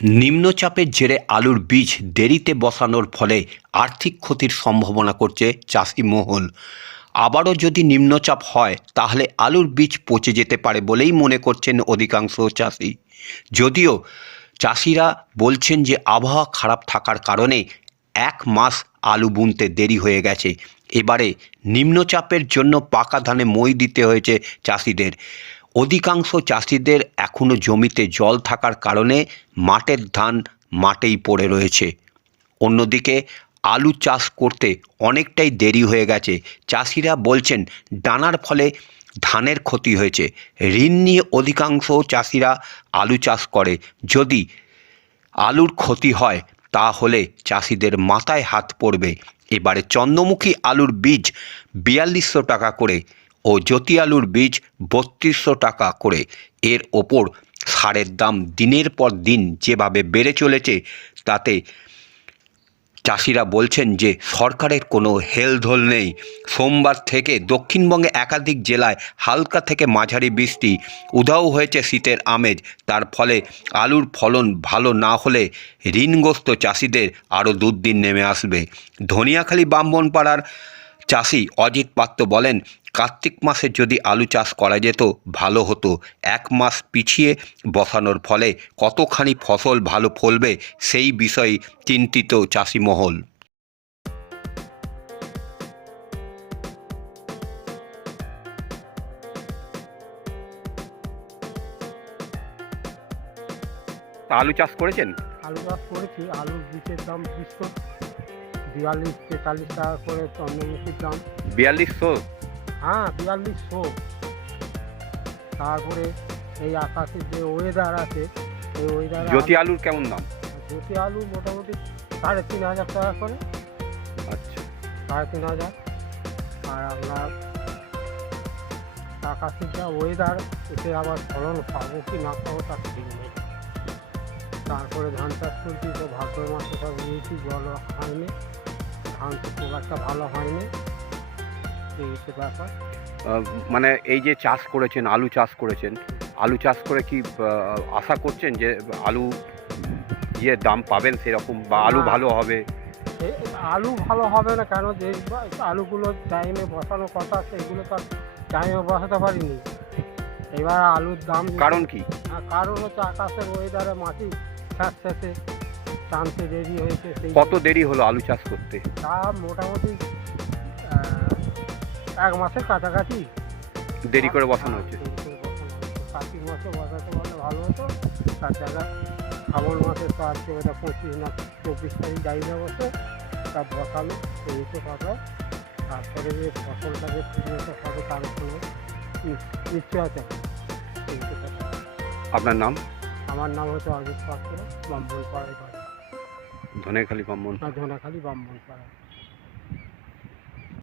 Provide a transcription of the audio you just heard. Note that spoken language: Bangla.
নিম্নচাপের জেরে আলুর বীজ দেরিতে বসানোর ফলে আর্থিক ক্ষতির সম্ভাবনা করছে চাষি মহল। আবারও যদি নিম্নচাপ হয়, তাহলে আলুর বীজ পচে যেতে পারে বলেই মনে করছেন অধিকাংশ চাষি। যদিও চাষিরা বলছেন যে আবহাওয়া খারাপ থাকার কারণে এক মাস আলু বুনতে দেরি হয়ে গেছে। এবারে নিম্নচাপের জন্য পাকা ধানে মই দিতে হয়েছে চাষিদের। অধিকাংশ চাষিদের এখনও জমিতে জল থাকার কারণে মাঠের ধান মাঠেই পড়ে রয়েছে। অন্যদিকে আলু চাষ করতে অনেকটাই দেরি হয়ে গেছে। চাষিরা বলছেন, ডানার ফলে ধানের ক্ষতি হয়েছে। ঋণ নিয়ে অধিকাংশ চাষিরা আলু চাষ করে। যদি আলুর ক্ষতি হয়, তাহলে চাষিদের মাথায় হাত পড়বে। এবারে চন্দ্রমুখী আলুর বীজ বিয়াল্লিশশো টাকা করে। ও জ্যোতি আলুর বীজ বত্রিশশো টাকা করে। এর ওপর সারের দাম দিনের পর দিন যেভাবে বেড়ে চলেছে, তাতে চাষিরা বলছেন যে সরকারের কোনো হেলধোল নেই। সোমবার থেকে দক্ষিণবঙ্গে একাধিক জেলায় হালকা থেকে মাঝারি বৃষ্টি উধাও হয়েছে শীতের আমেজ। তার ফলে আলুর ফলন ভালো না হলে ঋণগ্রস্ত চাষিদের আরও দুর্দিন নেমে আসবে। ধনিয়াখালী, ব্রাহ্মণপাড়ার চাষি অজিত পাত্র বলেন, কার্তিক মাসে যদি আলু চাষ করা যেত, ভালো হতো। এক মাস পিছিয়ে বসানোর ফলে কতখানি ফসল ভালো ফলবে সেই বিষয়ে চিন্তিত চাষি মহল। আলু চাষ করেছেন? আলু চাষ করেছি। আলুর বীজের দাম দুশো বিয়াল্লিশ তেতাল্লিশ টাকা করে চন্দ্রমুখীর দাম। বিয়াল্লিশশো হ্যাঁ বিয়াল্লিশশো তারপরে এই আকাশের যে ওয়েদার আছে এই ওয়েদার জ্যোতি আলুর কেমন দাম? জ্যোতি আলু মোটামুটি সাড়ে তিন হাজার টাকা করে। আচ্ছা। সাড়ে তিন হাজার। আর আপনার আকাশের যা ওয়েদার এতে আবার ফলন পাবো কি না পাবো তার ঠিক নেই। তারপরে ধান চাষ করছি তো ভাদ্র মাসে সব নিয়েছি জল হয়নি ধান তো খুব একটা ভালো হয়নি এই হচ্ছে ব্যাপার। মানে এই যে চাষ করেছেন আলু চাষ করেছেন আলু চাষ করে কি আশা করছেন যে আলু ইয়ে দাম পাবেন সেরকম বা আলু ভালো হবে? আলু ভালো হবে না কেন? যে আলুগুলো টাইমে বসানো কথা সেগুলো তো টাইমে বসাতে পারিনি। এবার আলুর দাম কারণ কি? কারণ হচ্ছে আকাশের ওয়েদারে মাটি স্যাঁতস্যাঁতে টানতে দেরি হয়েছে সেই কত দেরি হলো আলু চাষ করতে? তা মোটামুটি এক মাসের কাছাকাছি। দেরি করে বসানো হচ্ছে। কার্তিক মাসে বসাতে পারলে ভালো হতো। তার জায়গা শ্রাবণ মাসে তো আজকে ওটা পঁচিশ না চব্বিশ তারিখ গাড়িটা বসে তা বসালো তৈরিতে কথা। তারপরে যে ফসলটাকে ঠিকমতো হবে তার নি- নিশ্চয়তা। আপনার নাম? আমার নাম হচ্ছে অজিত পাত্র বামবন পাড়ায় ধনেখালি ব্রাহ্মণ ধনেখালি বাম্বন পাড়ায়